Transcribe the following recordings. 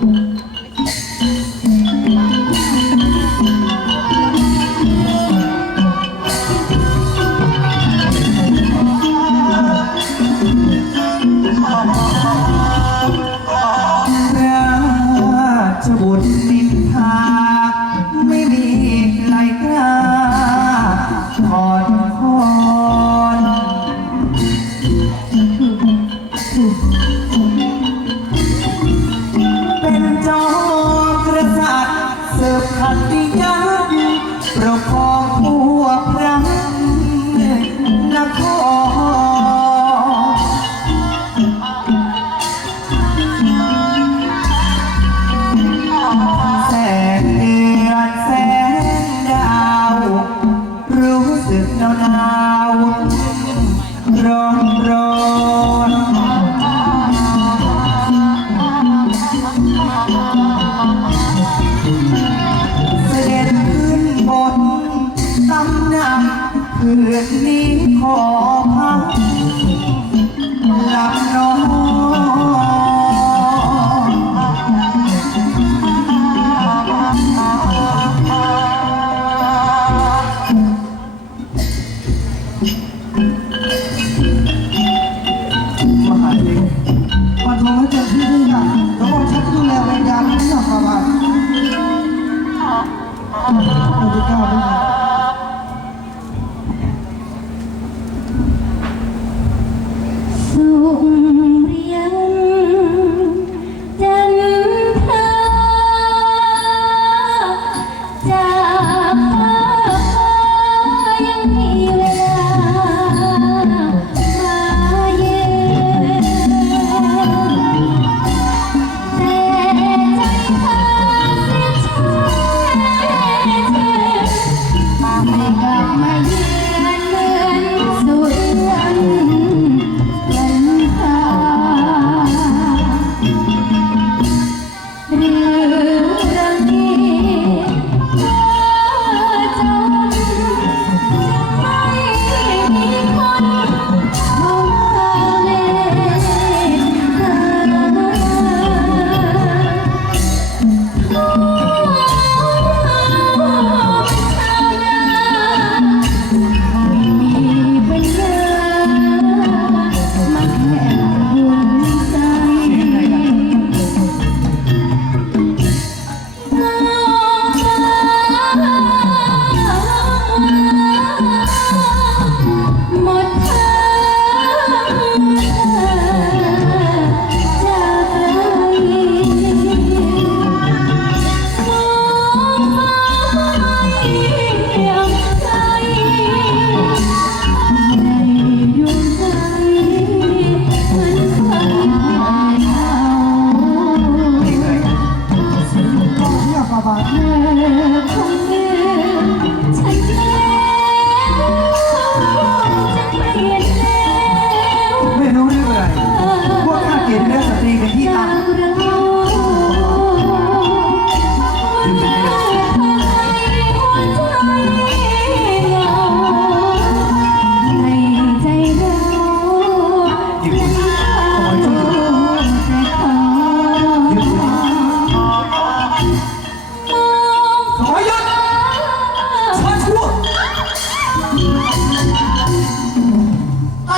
Mm-hmm. สึกหนาว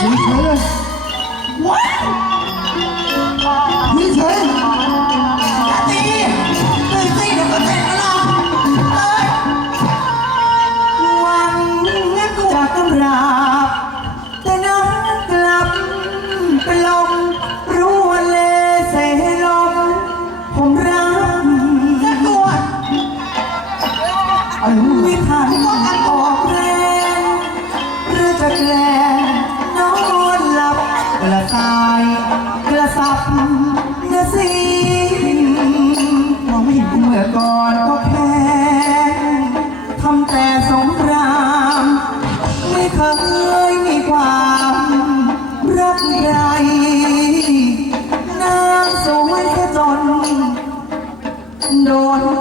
你们才认。What? เมื่อก่อนก็แค่ทำแต่สงราไม่เคยมีความรักใครนาสวยจน โดน